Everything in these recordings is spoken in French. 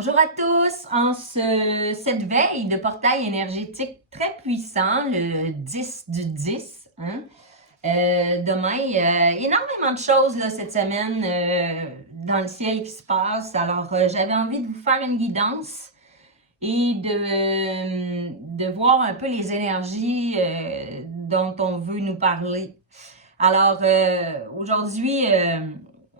Bonjour à tous, cette veille de portail énergétique très puissant, le 10 du 10, hein? Demain, énormément de choses là, cette semaine dans le ciel qui se passe. Alors, j'avais envie de vous faire une guidance et de voir un peu les énergies dont on veut nous parler. Alors, aujourd'hui,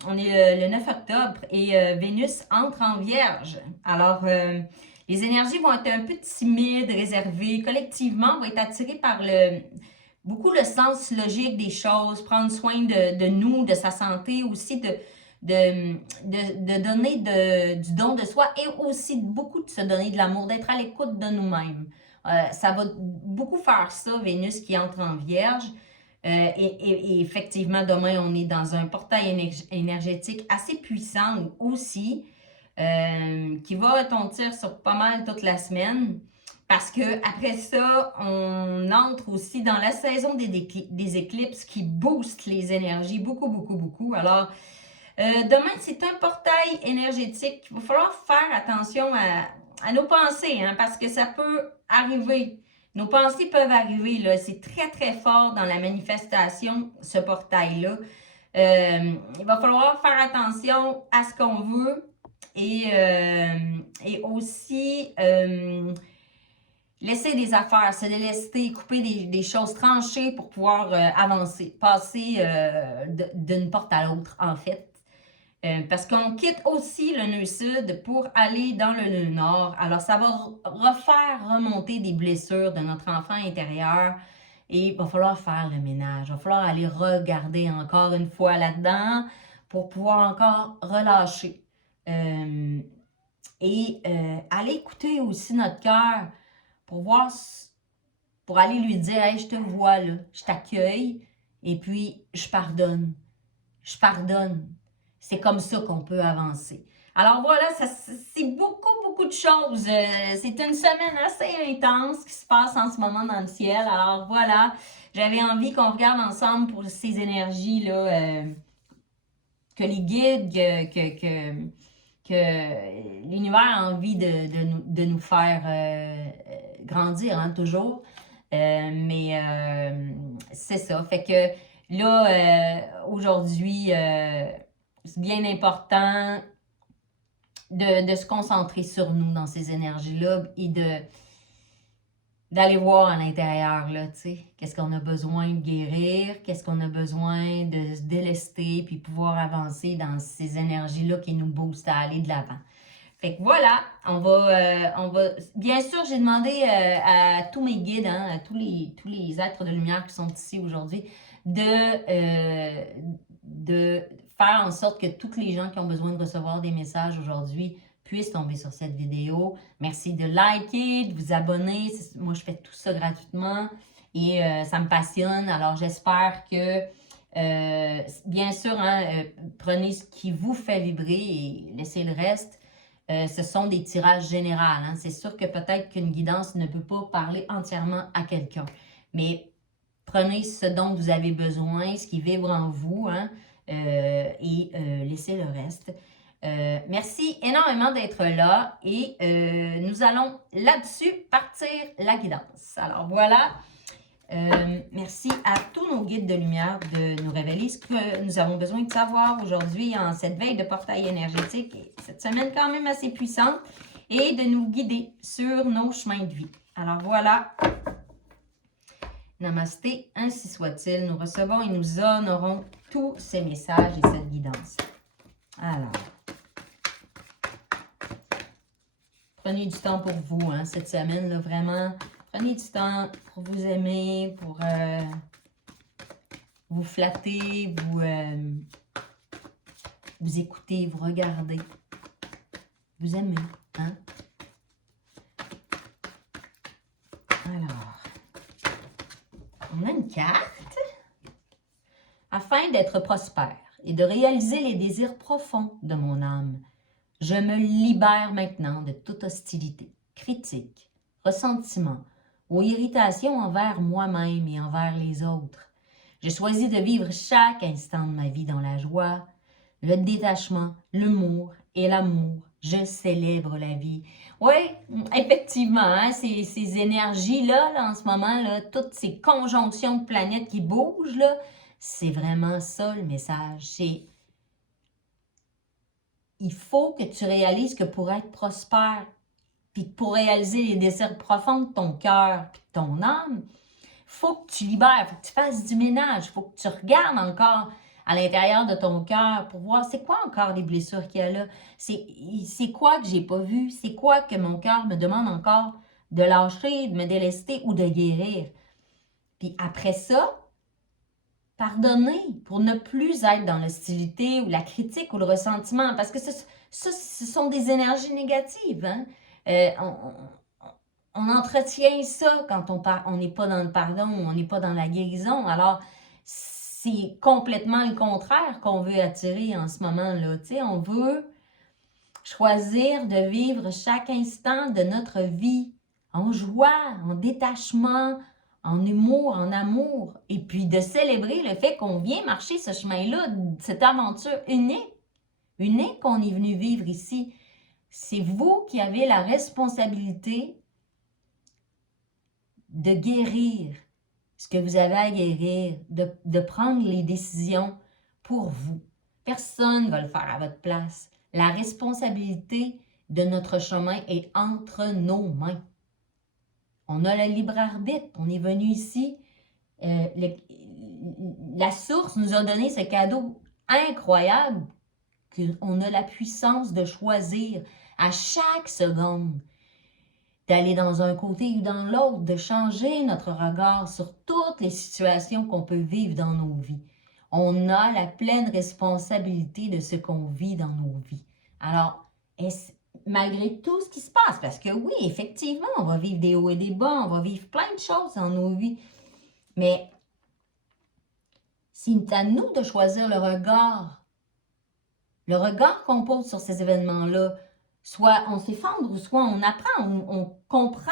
on est le 9 octobre et Vénus entre en Vierge. Alors, les énergies vont être un peu timides, réservées. Collectivement, on va être attirés par beaucoup le sens logique des choses, prendre soin de nous, de sa santé, aussi de donner du don de soi et aussi beaucoup de se donner de l'amour, d'être à l'écoute de nous-mêmes. Ça va beaucoup faire ça, Vénus qui entre en Vierge. Et effectivement, demain, on est dans un portail énergétique assez puissant aussi, qui va tontir sur pas mal toute la semaine. Parce que après ça, on entre aussi dans la saison des éclipses qui booste les énergies beaucoup, beaucoup, beaucoup. Alors, demain, c'est un portail énergétique. Il va falloir faire attention à nos pensées, hein, parce que ça peut arriver. Nos pensées peuvent arriver, là. C'est très, très fort dans la manifestation, ce portail-là. Il va falloir faire attention à ce qu'on veut et aussi laisser des affaires, se délester, couper des choses tranchées pour pouvoir avancer, passer d'une porte à l'autre, en fait. Parce qu'on quitte aussi le nœud sud pour aller dans le nœud nord. Alors, ça va refaire remonter des blessures de notre enfant intérieur. Et il va falloir faire le ménage. Il va falloir aller regarder encore une fois là-dedans pour pouvoir encore relâcher. Aller écouter aussi notre cœur pour voir, pour aller lui dire, hey, je te vois là, je t'accueille et puis je pardonne. Je pardonne. C'est comme ça qu'on peut avancer. Alors voilà, c'est beaucoup, beaucoup de choses. C'est une semaine assez intense qui se passe en ce moment dans le ciel. Alors voilà, j'avais envie qu'on regarde ensemble pour ces énergies-là, que les guides, que l'univers a envie de nous faire grandir, hein, toujours. C'est ça. Fait que là, aujourd'hui, c'est bien important de se concentrer sur nous dans ces énergies-là et d'aller voir à l'intérieur, là, tu sais, qu'est-ce qu'on a besoin de guérir, qu'est-ce qu'on a besoin de se délester, puis pouvoir avancer dans ces énergies-là qui nous boostent à aller de l'avant. Fait que voilà, on va... Bien sûr, j'ai demandé à tous mes guides, hein, à tous les êtres de lumière qui sont ici aujourd'hui, de faire en sorte que tous les gens qui ont besoin de recevoir des messages aujourd'hui puissent tomber sur cette vidéo. Merci de liker, de vous abonner. Moi, je fais tout ça gratuitement et ça me passionne. Alors, j'espère que, bien sûr, hein, prenez ce qui vous fait vibrer et laissez le reste. Ce sont des tirages généraux. Hein. C'est sûr que peut-être qu'une guidance ne peut pas parler entièrement à quelqu'un. Mais prenez ce dont vous avez besoin, ce qui vibre en vous, hein, et laissez le reste. Merci énormément d'être là et nous allons là-dessus partir la guidance. Alors voilà, merci à tous nos guides de lumière de nous révéler ce que nous avons besoin de savoir aujourd'hui en cette veille de portail énergétique et cette semaine quand même assez puissante et de nous guider sur nos chemins de vie. Alors voilà. Namasté, ainsi soit-il. Nous recevons et nous honorons tous ces messages et cette guidance. Alors, prenez du temps pour vous, hein, cette semaine, là, vraiment. Prenez du temps pour vous aimer, pour vous flatter, vous écouter, vous regarder, vous aimer, hein. Alors, on a une carte. Afin d'être prospère et de réaliser les désirs profonds de mon âme, je me libère maintenant de toute hostilité, critique, ressentiment ou irritation envers moi-même et envers les autres. J'ai choisi de vivre chaque instant de ma vie dans la joie, le détachement, l'humour et l'amour Je célèbre la vie. Oui, effectivement, hein, ces énergies-là, là, en ce moment, là, toutes ces conjonctions de planètes qui bougent, là, c'est vraiment ça le message. Il faut que tu réalises que pour être prospère, puis pour réaliser les désirs profonds de ton cœur puis de ton âme, il faut que tu libères, il faut que tu fasses du ménage, il faut que tu regardes encore à l'intérieur de ton cœur pour voir c'est quoi encore les blessures qu'il y a là, c'est quoi que j'ai pas vu, c'est quoi que mon cœur me demande encore de lâcher, de me délester ou de guérir. Puis après ça, pardonner pour ne plus être dans l'hostilité ou la critique ou le ressentiment, parce que ce sont des énergies négatives. Hein? On entretient ça quand on n'est pas dans le pardon, on n'est pas dans la guérison. Alors, c'est complètement le contraire qu'on veut attirer en ce moment-là. Tu sais, on veut choisir de vivre chaque instant de notre vie en joie, en détachement, en humour, en amour, et puis de célébrer le fait qu'on vient marcher ce chemin-là, cette aventure unique qu'on est venu vivre ici. C'est vous qui avez la responsabilité de guérir ce que vous avez à guérir, de prendre les décisions pour vous. Personne ne va le faire à votre place. La responsabilité de notre chemin est entre nos mains. On a le libre arbitre. On est venu ici. La source nous a donné ce cadeau incroyable qu'on a la puissance de choisir à chaque seconde d'aller dans un côté ou dans l'autre, de changer notre regard sur toutes les situations qu'on peut vivre dans nos vies. On a la pleine responsabilité de ce qu'on vit dans nos vies. Alors, malgré tout ce qui se passe, parce que oui, effectivement, on va vivre des hauts et des bas, on va vivre plein de choses dans nos vies, mais c'est à nous de choisir le regard qu'on pose sur ces événements-là. Soit on s'effondre, ou soit on apprend, on comprend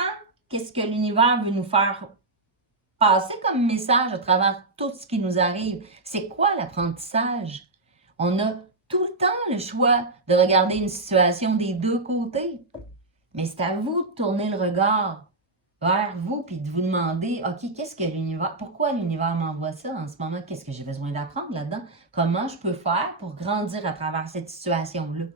qu'est-ce que l'univers veut nous faire passer comme message à travers tout ce qui nous arrive. C'est quoi l'apprentissage? On a tout le temps le choix de regarder une situation des deux côtés. Mais c'est à vous de tourner le regard vers vous puis de vous demander, OK, qu'est-ce que l'univers, pourquoi l'univers m'envoie ça en ce moment? Qu'est-ce que j'ai besoin d'apprendre là-dedans? Comment je peux faire pour grandir à travers cette situation-là?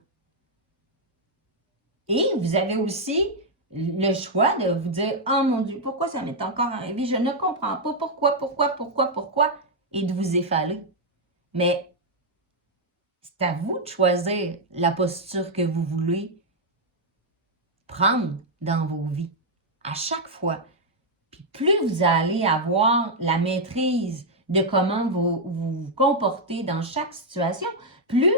Et vous avez aussi le choix de vous dire, oh mon Dieu, pourquoi ça m'est encore arrivé? Je ne comprends pas pourquoi, et de vous effaler. Mais c'est à vous de choisir la posture que vous voulez prendre dans vos vies, à chaque fois. Puis plus vous allez avoir la maîtrise de comment vous vous comportez dans chaque situation, plus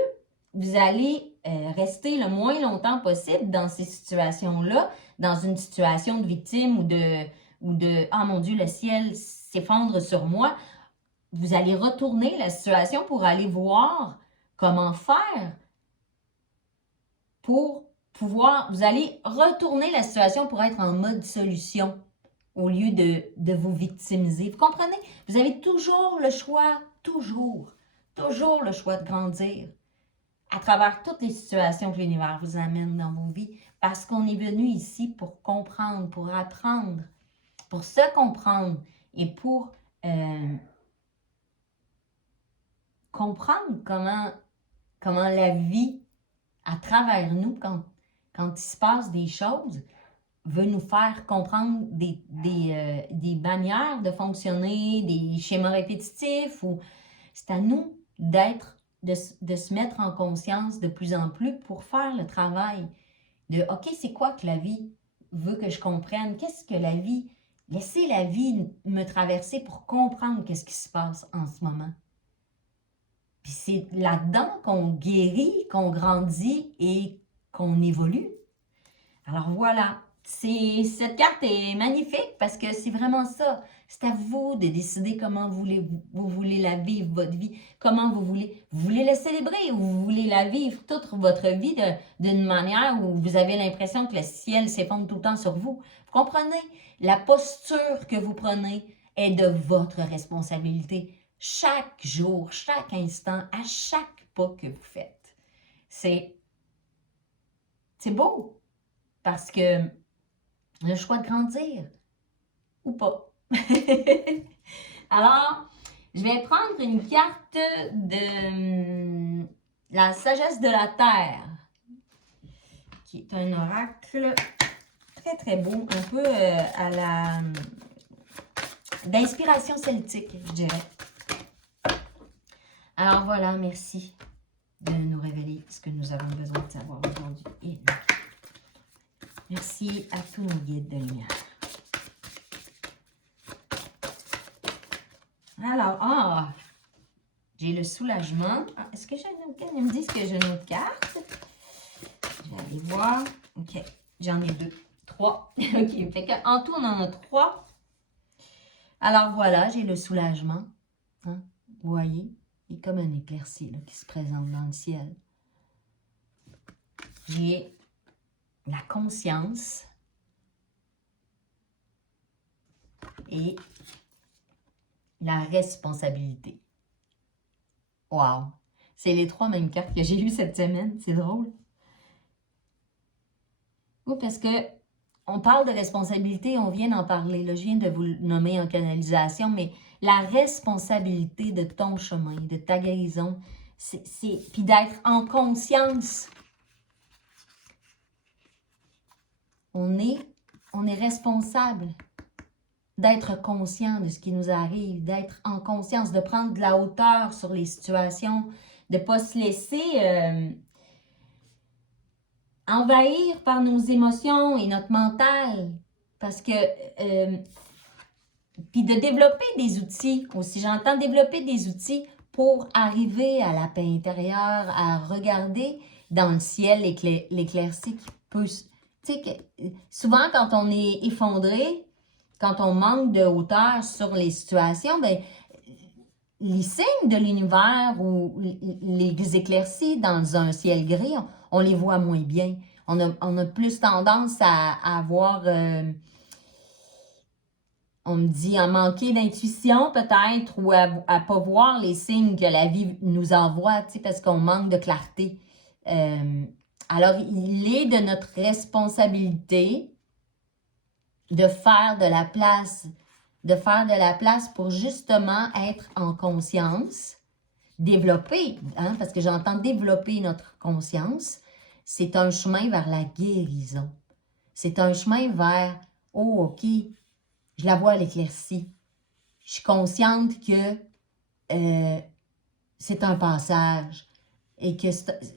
vous allez rester le moins longtemps possible dans ces situations-là, dans une situation de victime ou de « Ah mon Dieu, le ciel s'effondre sur moi ». Vous allez retourner la situation pour aller voir comment faire pour pouvoir... Vous allez retourner la situation pour être en mode solution au lieu de vous victimiser. Vous comprenez? Vous avez toujours le choix, toujours le choix de grandir à travers toutes les situations que l'univers vous amène dans vos vies, parce qu'on est venu ici pour comprendre, pour apprendre, pour se comprendre et pour comprendre comment la vie, à travers nous, quand il se passe des choses, veut nous faire comprendre des manières de fonctionner, des schémas répétitifs. C'est à nous de se mettre en conscience de plus en plus pour faire le travail de OK, c'est quoi que la vie veut que je comprenne? Qu'est-ce que la vie... Laissez la vie me traverser pour comprendre qu'est-ce qui se passe en ce moment. Puis c'est là-dedans qu'on guérit, qu'on grandit et qu'on évolue. Alors voilà, cette carte est magnifique parce que c'est vraiment ça. C'est à vous de décider comment vous voulez la vivre, votre vie. Comment vous voulez la célébrer ou vous voulez la vivre toute votre vie d'une manière où vous avez l'impression que le ciel s'effondre tout le temps sur vous. Vous comprenez? La posture que vous prenez est de votre responsabilité. Chaque jour, chaque instant, à chaque pas que vous faites. C'est C'est beau parce que le choix de grandir ou pas. Alors, je vais prendre une carte de la sagesse de la terre, qui est un oracle très très beau, un peu à la d'inspiration celtique, je dirais. Alors voilà, merci de nous révéler ce que nous avons besoin de savoir aujourd'hui. Et merci à tous nos guides de lumière. Alors, j'ai le soulagement. Est-ce que j'ai une autre carte? Ils me disent que j'ai une autre carte. Je vais aller voir. OK, j'en ai 2. 3. OK, fait qu'en tout, on en a 3. Alors voilà, j'ai le soulagement. Hein? Vous voyez? Il y a comme un éclairci là, qui se présente dans le ciel. J'ai la conscience et la responsabilité. Wow! C'est les 3 mêmes cartes que j'ai eues cette semaine. C'est drôle. Oui, parce que on parle de responsabilité, on vient d'en parler. Là, je viens de vous le nommer en canalisation, mais la responsabilité de ton chemin, de ta guérison, puis d'être en conscience. On est responsable d'être conscient de ce qui nous arrive, d'être en conscience, de prendre de la hauteur sur les situations, de ne pas se laisser envahir par nos émotions et notre mental. Parce que, puis de développer des outils aussi. J'entends développer des outils pour arriver à la paix intérieure, à regarder dans le ciel l'éclaircie qui peut... Tu sais, souvent quand on est effondré, quand on manque de hauteur sur les situations, ben, les signes de l'univers ou les éclaircies dans un ciel gris, on les voit moins bien. On a plus tendance à avoir, on me dit, à manquer d'intuition peut-être ou à ne pas voir les signes que la vie nous envoie, tu sais, parce qu'on manque de clarté. Alors, il est de notre responsabilité de faire de la place, pour justement être en conscience, développer, hein, parce que j'entends développer notre conscience, c'est un chemin vers la guérison. C'est un chemin vers, oh ok, je la vois à l'éclaircie. Je suis consciente que c'est un passage et que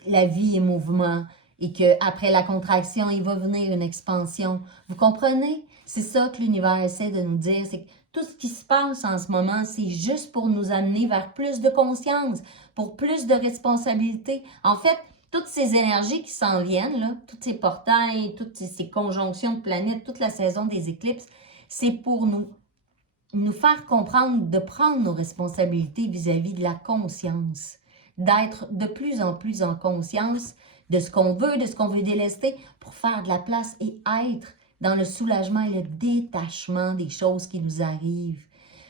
la vie est mouvement et qu'après la contraction, il va venir une expansion. Vous comprenez? C'est ça que l'univers essaie de nous dire, c'est que tout ce qui se passe en ce moment, c'est juste pour nous amener vers plus de conscience, pour plus de responsabilité. En fait, toutes ces énergies qui s'en viennent, là, tous ces portails, toutes ces conjonctions de planètes, toute la saison des éclipses, c'est pour nous faire comprendre, de prendre nos responsabilités vis-à-vis de la conscience, d'être de plus en conscience de ce qu'on veut délester pour faire de la place et être dans le soulagement et le détachement des choses qui nous arrivent.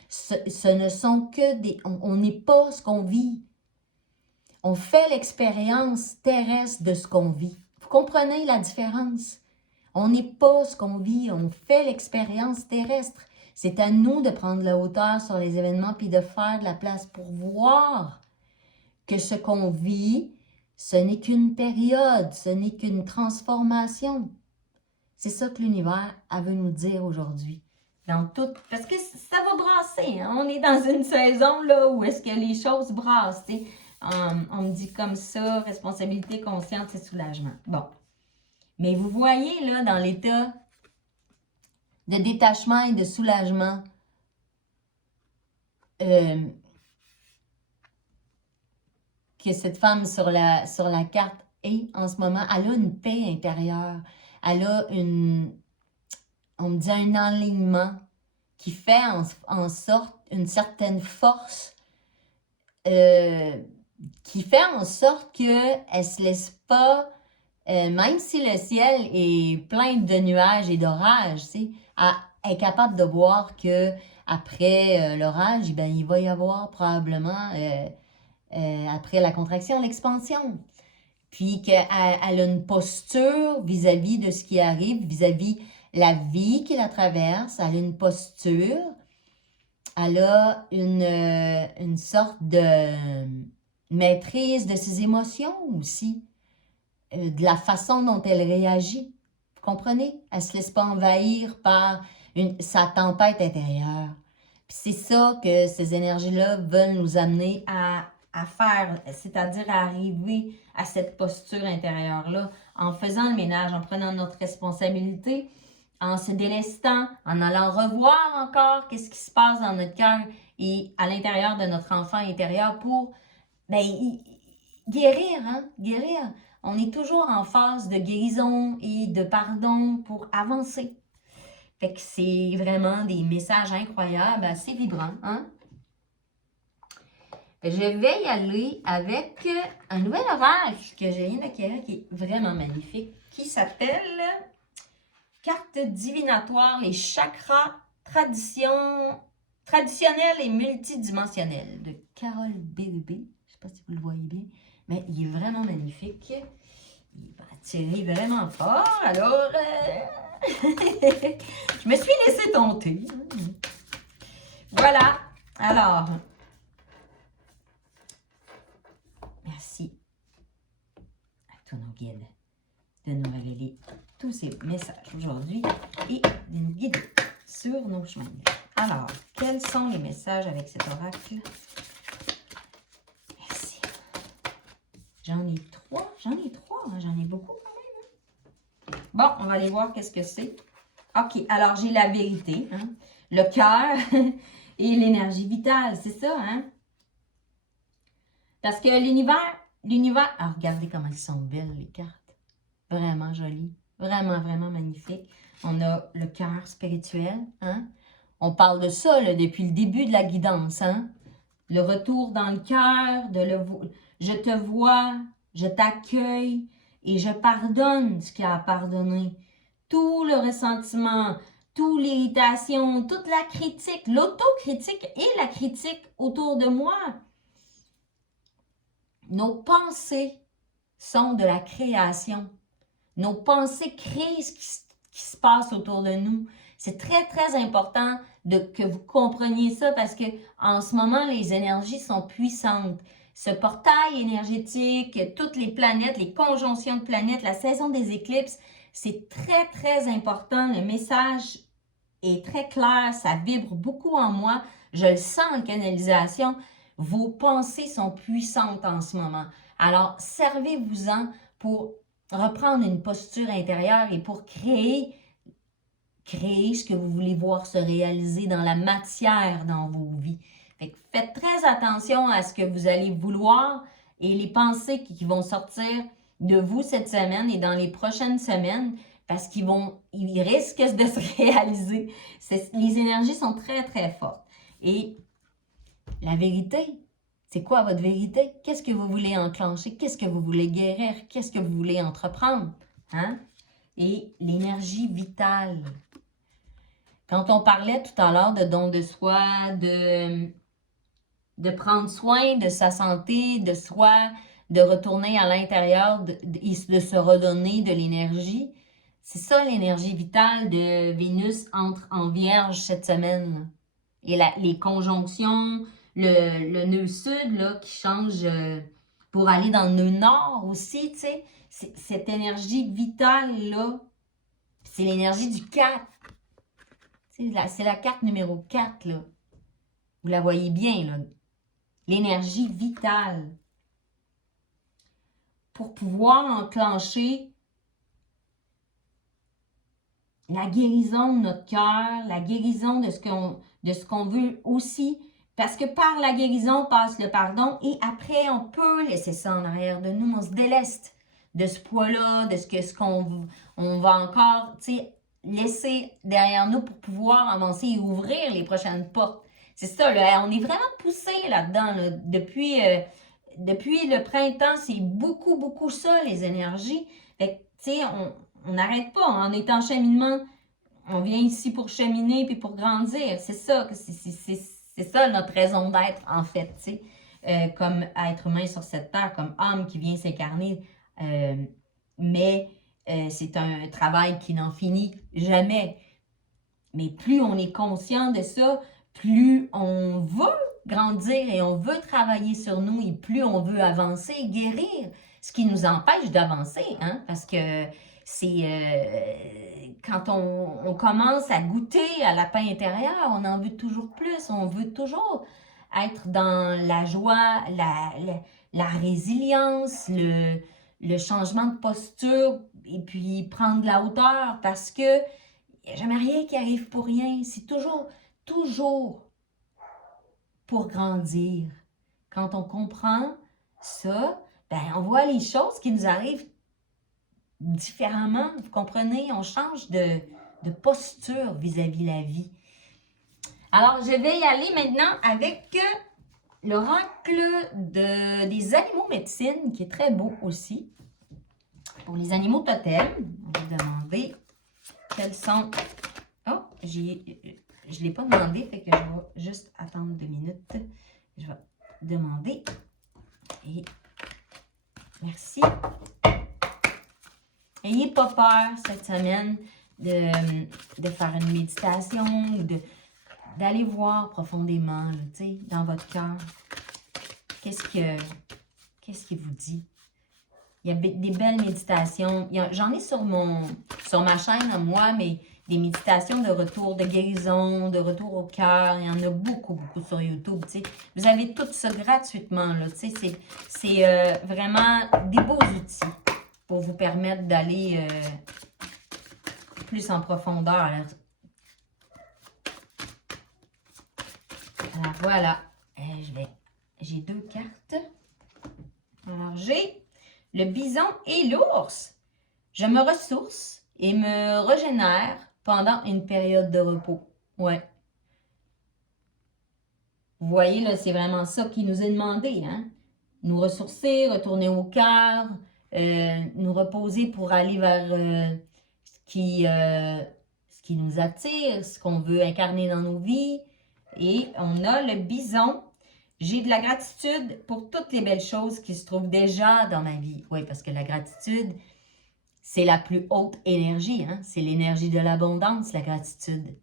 Ce ne sont que des... On n'est pas ce qu'on vit. On fait l'expérience terrestre de ce qu'on vit. Vous comprenez la différence? On n'est pas ce qu'on vit, on fait l'expérience terrestre. C'est à nous de prendre la hauteur sur les événements puis de faire de la place pour voir que ce qu'on vit, ce n'est qu'une période, ce n'est qu'une transformation. C'est ça que l'univers veut nous dire aujourd'hui. Dans tout, parce que ça va brasser. Hein? On est dans une saison là où est-ce que les choses brassent. On me dit comme ça, responsabilité, conscience et soulagement. Bon. Mais vous voyez là, dans l'état de détachement et de soulagement, que cette femme sur la carte est en ce moment, elle a une paix intérieure. Elle a on me dit un alignement qui fait en sorte une certaine force, qui fait en sorte qu'elle ne se laisse pas, même si le ciel est plein de nuages et d'orages, tu sais, elle est capable de voir que après l'orage, ben, il va y avoir probablement, après la contraction, l'expansion. puis qu'elle a une posture vis-à-vis de ce qui arrive, vis-à-vis la vie qui la traverse. Elle a une posture, elle a une sorte de maîtrise de ses émotions aussi, de la façon dont elle réagit. Vous comprenez? Elle ne se laisse pas envahir par sa tempête intérieure. Puis c'est ça que ces énergies-là veulent nous amener à faire, c'est-à-dire à arriver à cette posture intérieure-là, en faisant le ménage, en prenant notre responsabilité, en se délestant, en allant revoir encore qu'est-ce qui se passe dans notre cœur et à l'intérieur de notre enfant intérieur pour guérir, hein? Guérir. On est toujours en phase de guérison et de pardon pour avancer. Fait que c'est vraiment des messages incroyables, assez vibrants, hein? Je vais y aller avec un nouvel ouvrage que je viens d'acquérir qui est vraiment magnifique, qui s'appelle Carte divinatoire, les chakras traditionnels et multidimensionnels de Carole Bérubé. Je ne sais pas si vous le voyez bien, mais il est vraiment magnifique. Il va tirer vraiment fort, alors je me suis laissée tenter. Voilà, alors... Merci à tous nos guides de nous révéler tous ces messages aujourd'hui et de nous guider sur nos chemins. Alors, quels sont les messages avec cet oracle? Merci. J'en ai trois, hein, j'en ai beaucoup quand même. Bon, on va aller voir qu'est-ce que c'est. OK, alors j'ai la vérité, hein, le cœur et l'énergie vitale, c'est ça, hein? Parce que l'univers, ah, regardez comment elles sont belles, les cartes. Vraiment jolies. Vraiment, vraiment magnifiques. On a le cœur spirituel, hein? On parle de ça là, depuis le début de la guidance, hein? Le retour dans le cœur, je te vois, je t'accueille et je pardonne ce qu'il y a à pardonner. Tout le ressentiment, toute l'irritation, toute la critique, l'autocritique et la critique autour de moi. Nos pensées sont de la création. Nos pensées créent ce qui se passe autour de nous. C'est très, très important que vous compreniez ça parce que en ce moment, les énergies sont puissantes. Ce portail énergétique, toutes les planètes, les conjonctions de planètes, la saison des éclipses, c'est très, très important. Le message est très clair, ça vibre beaucoup en moi. Je le sens en canalisation. Vos pensées sont puissantes en ce moment. Alors, servez-vous-en pour reprendre une posture intérieure et pour créer ce que vous voulez voir se réaliser dans la matière dans vos vies. Fait que faites très attention à ce que vous allez vouloir et les pensées qui vont sortir de vous cette semaine et dans les prochaines semaines parce qu'ils risquent de se réaliser. Les énergies sont très, très fortes. Et la vérité, c'est quoi votre vérité? Qu'est-ce que vous voulez enclencher? Qu'est-ce que vous voulez guérir? Qu'est-ce que vous voulez entreprendre? Hein? Et l'énergie vitale. Quand on parlait tout à l'heure de don de soi, de prendre soin de sa santé, de soi, de retourner à l'intérieur et de se redonner de l'énergie, c'est ça l'énergie vitale de Vénus entre en Vierge cette semaine. Et les conjonctions, le nœud sud là, qui change pour aller dans le nœud nord aussi, tu sais, cette énergie vitale-là, c'est l'énergie du 4. C'est la carte numéro 4, là. Vous la voyez bien, là. L'énergie vitale. Pour pouvoir enclencher la guérison de notre cœur, la guérison de ce qu'on veut aussi. Parce que par la guérison passe le pardon et après, on peut laisser ça en arrière de nous. On se déleste de ce poids-là, de ce qu'on va encore, tu sais, laisser derrière nous pour pouvoir avancer et ouvrir les prochaines portes. C'est ça, là, on est vraiment poussé là-dedans. Là. Depuis le printemps, c'est beaucoup, beaucoup ça, les énergies. Fait que, tu sais, on n'arrête pas. On est en cheminement. On vient ici pour cheminer puis pour grandir. C'est ça, c'est ça notre raison d'être, en fait, tu sais. Comme être humain sur cette terre, comme âme qui vient s'incarner Mais c'est un travail qui n'en finit jamais. Mais plus on est conscient de ça, plus on veut grandir et on veut travailler sur nous et plus on veut avancer, guérir, ce qui nous empêche d'avancer, hein, parce que c'est quand on commence à goûter à la paix intérieure, on en veut toujours plus, on veut toujours être dans la joie, la résilience, le changement de posture et puis prendre de la hauteur parce que il n'y a jamais rien qui arrive pour rien. C'est toujours pour grandir. Quand on comprend ça, ben on voit les choses qui nous arrivent différemment. Vous comprenez? On change de posture vis-à-vis de la vie. Alors, je vais y aller maintenant avec l'oracle des animaux médecine, qui est très beau aussi. Pour les animaux totems, on va demander quels sont... Oh, je ne l'ai pas demandé, fait que je vais juste attendre 2 minutes. Je vais demander. Et merci. N'ayez pas peur cette semaine de faire une méditation ou d'aller voir profondément, dans votre cœur. Qu'est-ce qui vous dit? Il y a des belles méditations. J'en ai sur ma chaîne à moi, mais des méditations de retour de guérison, de retour au cœur. Il y en a beaucoup sur YouTube. T'sais. Vous avez tout ça gratuitement. C'est vraiment des beaux outils pour vous permettre d'aller plus en profondeur. Alors voilà. J'ai 2 cartes. Alors j'ai le bison et l'ours. Je me ressource et me régénère pendant une période de repos. Ouais. Vous voyez, là, c'est vraiment ça qui nous est demandé. Hein? Nous ressourcer, retourner au cœur, nous reposer pour aller vers ce qui nous attire, ce qu'on veut incarner dans nos vies. Et on a le bison. J'ai de la gratitude pour toutes les belles choses qui se trouvent déjà dans ma vie. Oui, parce que la gratitude, c'est la plus haute énergie. Hein? C'est l'énergie de l'abondance, la gratitude.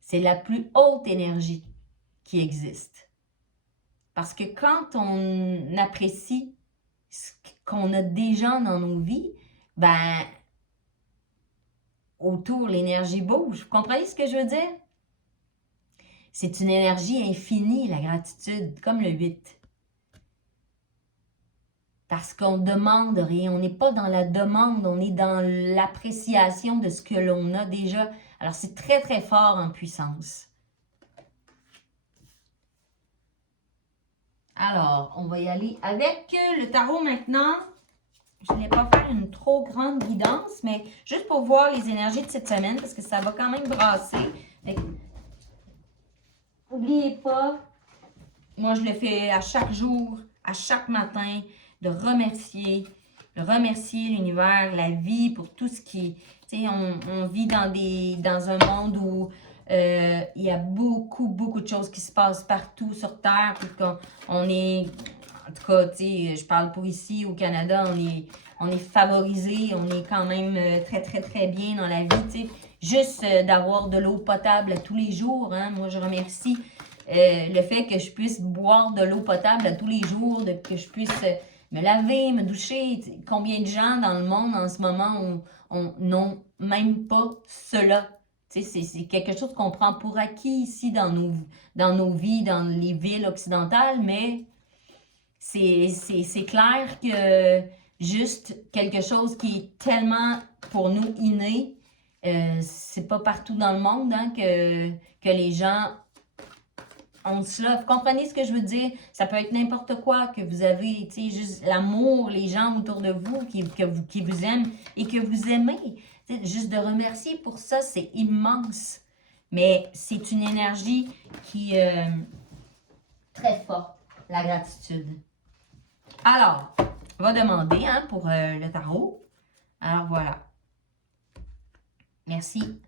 C'est la plus haute énergie qui existe. Parce que quand on apprécie ce qu'on a déjà dans nos vies, ben, autour, l'énergie bouge. Vous comprenez ce que je veux dire? C'est une énergie infinie, la gratitude, comme le 8. Parce qu'on ne demande rien, on n'est pas dans la demande, on est dans l'appréciation de ce que l'on a déjà. Alors, c'est très, très fort en puissance. Alors, on va y aller avec le tarot maintenant. Je ne vais pas faire une trop grande guidance, mais juste pour voir les énergies de cette semaine, parce que ça va quand même brasser. N'oubliez pas, moi je le fais à chaque jour, à chaque matin, de remercier l'univers, la vie pour tout ce qui... Tu sais, on vit dans un monde où il y a beaucoup de choses qui se passent partout sur Terre, puis qu'on est... En tout cas, tu sais, je parle pour ici, au Canada, on est favorisé, on est quand même très bien dans la vie, tu sais. Juste d'avoir de l'eau potable tous les jours, hein. Moi, je remercie le fait que je puisse boire de l'eau potable tous les jours, que je puisse me laver, me doucher. Combien de gens dans le monde en ce moment n'ont même pas cela? C'est quelque chose qu'on prend pour acquis ici dans nos vies, dans les villes occidentales, mais c'est clair que juste quelque chose qui est tellement pour nous inné, c'est pas partout dans le monde hein, que les gens ont cela. Vous comprenez ce que je veux dire? Ça peut être n'importe quoi que vous avez, tu sais, juste l'amour, les gens autour de vous qui vous aiment et que vous aimez. T'sais, juste de remercier pour ça, c'est immense. Mais c'est une énergie qui est très forte, la gratitude. Alors, on va demander hein, pour le tarot. Alors voilà. Merci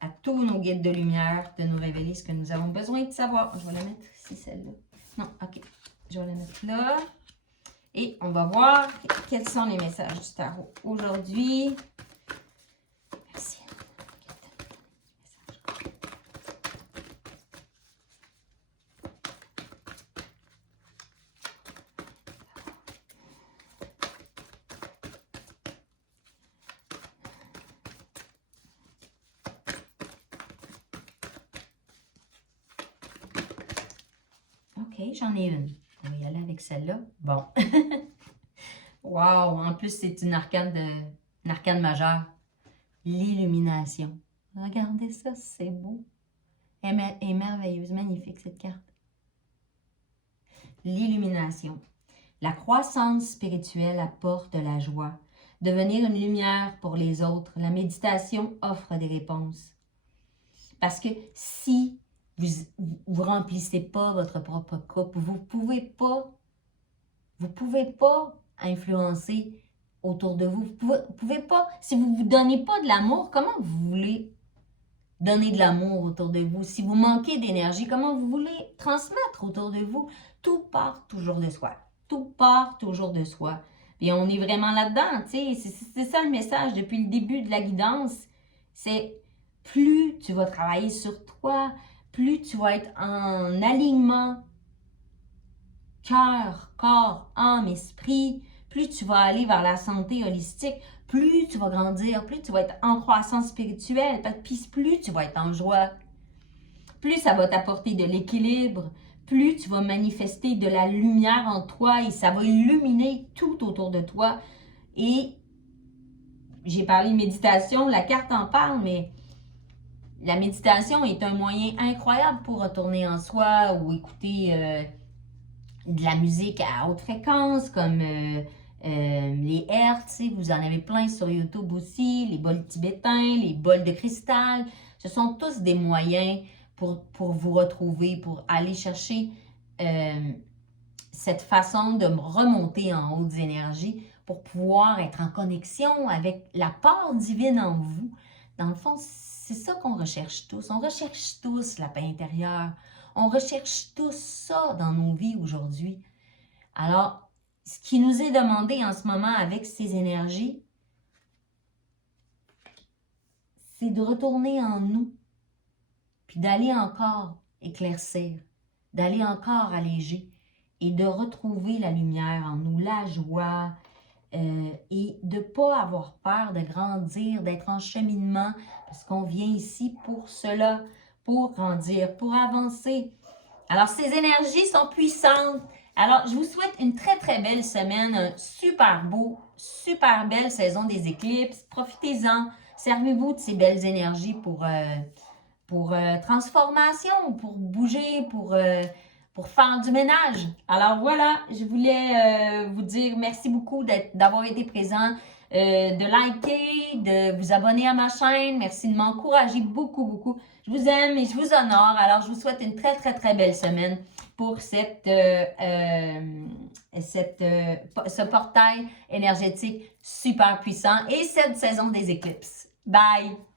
à tous nos guides de lumière de nous révéler ce que nous avons besoin de savoir. Je vais la mettre ici, celle-là. Non, ok. Je vais la mettre là. Et on va voir quels sont les messages du tarot aujourd'hui. Merci. OK, j'en ai une. On va y aller avec celle-là. Bon. Wow! En plus, c'est une arcane majeure. L'illumination. Regardez ça, c'est beau. Elle est merveilleuse, magnifique cette carte. L'illumination. La croissance spirituelle apporte de la joie. Devenir une lumière pour les autres. La méditation offre des réponses. Parce que si vous ne remplissez pas votre propre coupe, vous pouvez pas influencer autour de vous. Vous pouvez pas, si vous ne vous donnez pas de l'amour, comment vous voulez donner de l'amour autour de vous? Si vous manquez d'énergie, comment vous voulez transmettre autour de vous? Tout part toujours de soi. Tout part toujours de soi. Et on est vraiment là-dedans, tu sais. C'est ça le message depuis le début de la guidance. C'est plus tu vas travailler sur toi, plus tu vas être en alignement cœur, corps, âme, esprit, plus tu vas aller vers la santé holistique, plus tu vas grandir, plus tu vas être en croissance spirituelle, puis plus tu vas être en joie, plus ça va t'apporter de l'équilibre, plus tu vas manifester de la lumière en toi et ça va illuminer tout autour de toi. Et j'ai parlé de méditation, la carte en parle, mais la méditation est un moyen incroyable pour retourner en soi ou écouter de la musique à haute fréquence comme les hertz, vous en avez plein sur YouTube aussi, les bols tibétains, les bols de cristal. Ce sont tous des moyens pour vous retrouver, pour aller chercher cette façon de remonter en hautes énergies pour pouvoir être en connexion avec la part divine en vous. Dans le fond, c'est ça qu'on recherche tous. On recherche tous la paix intérieure. On recherche tous ça dans nos vies aujourd'hui. Alors, ce qui nous est demandé en ce moment avec ces énergies, c'est de retourner en nous, puis d'aller encore éclaircir, d'aller encore alléger et de retrouver la lumière en nous, la joie, et de ne pas avoir peur de grandir, d'être en cheminement, parce qu'on vient ici pour cela, pour grandir, pour avancer. Alors, ces énergies sont puissantes. Alors, je vous souhaite une très, très belle semaine, un super beau, super belle saison des éclipses. Profitez-en. Servez-vous de ces belles énergies pour transformation, pour bouger, pour faire du ménage. Alors voilà, je voulais vous dire merci beaucoup d'avoir été présent, de liker, de vous abonner à ma chaîne. Merci de m'encourager beaucoup, beaucoup. Je vous aime et je vous honore. Alors, je vous souhaite une très, très, très belle semaine pour ce portail énergétique super puissant et cette saison des éclipses. Bye!